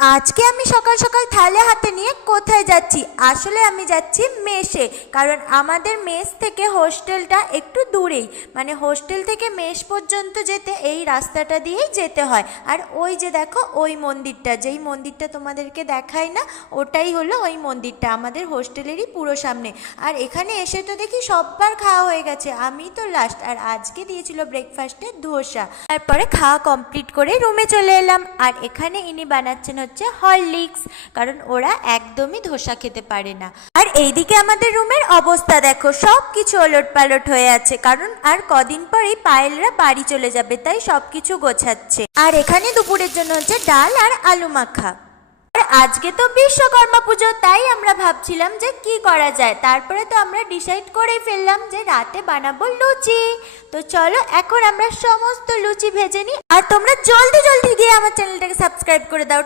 আজকে আমি সকাল সকাল থালে হাতে নিয়ে কোথায় যাচ্ছি? আসলে আমি যাচ্ছি মেসে, কারণ আমাদের মেস থেকে হোস্টেলটা একটু দূরেই, মানে হোস্টেল থেকে মেস পর্যন্ত যেতে এই রাস্তাটা দিয়েই যেতে হয়। আর ওই যে দেখো ওই মন্দিরটা, যেই মন্দিরটা তোমাদেরকে দেখায় না, ওটাই হলো ওই মন্দিরটা আমাদের হোস্টেলেরই পুরো সামনে। আর এখানে এসে তো দেখি সববার খাওয়া হয়ে গেছে, আমি তো লাস্ট। আর আজকে দিয়েছিল ব্রেকফাস্টে ধোসা। তারপরে খাওয়া কমপ্লিট করে রুমে চলে এলাম। আর এখানে ইনি বানাচ্ছেন হচ্ছে হরলিক্স, কারণ ওরা একদমই ধোসা খেতে পারে না। আর এইদিকে আমাদের রুমের অবস্থা দেখো, সব কিছু ওলট পালট হয়ে আছে, কারণ আর কদিন পরেই পায়েলরা বাড়ি চলে যাবে, তাই সব কিছু গোছাচ্ছে। আর এখানে দুপুরের জন্য হচ্ছে ডাল আর আলু মাখা। আর আজকে তো বিশ্বকর্মা পুজো, তাই আমরা ভাবছিলাম যে কি করা যায়। তারপরে তো আমরা ডিসাইড করেই ফেললাম যে রাতে বানাবো লুচি। তো চলো এখন আমরা সমস্ত লুচি ভেজে নিই। আর তোমরা জলদি জলদি গিয়ে আমার চ্যানেলটাকে সাবস্ক্রাইব করে দাও।